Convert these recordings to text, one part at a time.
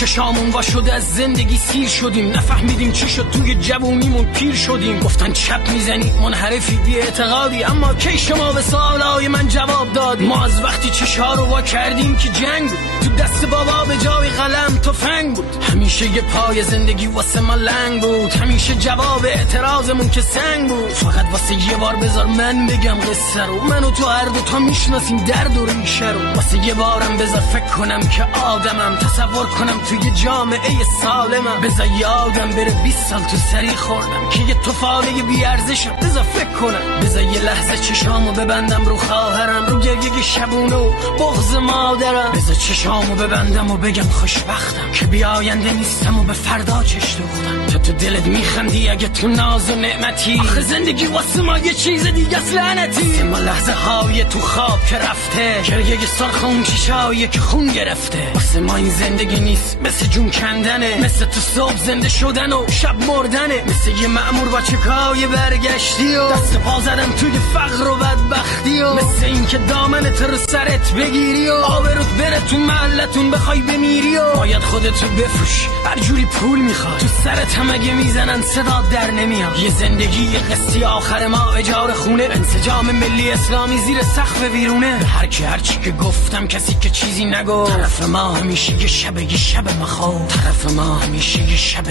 چشامون وا شده از زندگی سیر شدیم، نفهمیدیم چی شد توی جوونیمون پیر شدیم. گفتن چپ میزنی منحرفی بی اعتقادی، اما کی شما به سوالای من جواب دادی؟ ما از وقتی چشا رو وا کردیم که جنگ بود، تو دست بابا به جای قلم تفنگ بود. همیشه یه پای زندگی واسه ما لنگ بود، همیشه جواب اعتراضمون که سنگ بود. فقط واسه یه بار بذار من بگم قصه رو، من و تو هر دو تا میشناسیم درد و ریشه رو. واسه یه بارم بذار فکر کنم که آدمم، تصور کنم توی جامعه سالمم. بذار یادم بره 20 سال تو سری خوردم که یه طفاله بیارزشم. بذار فکر کنم، بذار یه لحظه چشامو ببندم رو خواهرم، رو گریه شبونه و بغض مادرم. بذار چشامو ببندم و بگم خوشبختم که بی آینده نیستم و به فردا چش دوختم. تو دلت میخندی اگه تو ناز و نعمتی، آخه زندگی واسه ما یه چیز دیگه است لعنتی. ما لحظه های تو خواب که رفته، گریه سرخ اون چشایی که خون گرفته. واسه ما این زندگی نیست مثل جون کندنه، مثل تو صبح زنده شدن و شب مردنه، مثل یه مأمور با چکای برگشتی و دست پا زدن توی فقر و بدبختی و مثل این که دامنت رو سرت بگیری و آبروت بره تو محلتون بخوای بمیری و باید خودتو بفروش هر جوری پول میخواد. تو سرت هم اگه میزنن صدا در نمیاد. یه زندگی یه قصه آخر ما اجاره خونه، انسجام ملی اسلامی زیر سقف ویرونه. هر کی هر چی که گفتم کسی که چیزی نگو. طرف ما همیشه یه شب مخوف، طرف ما همیشه یه شب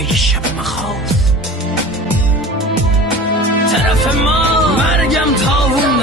مخوف. طرف ما مرگم تاون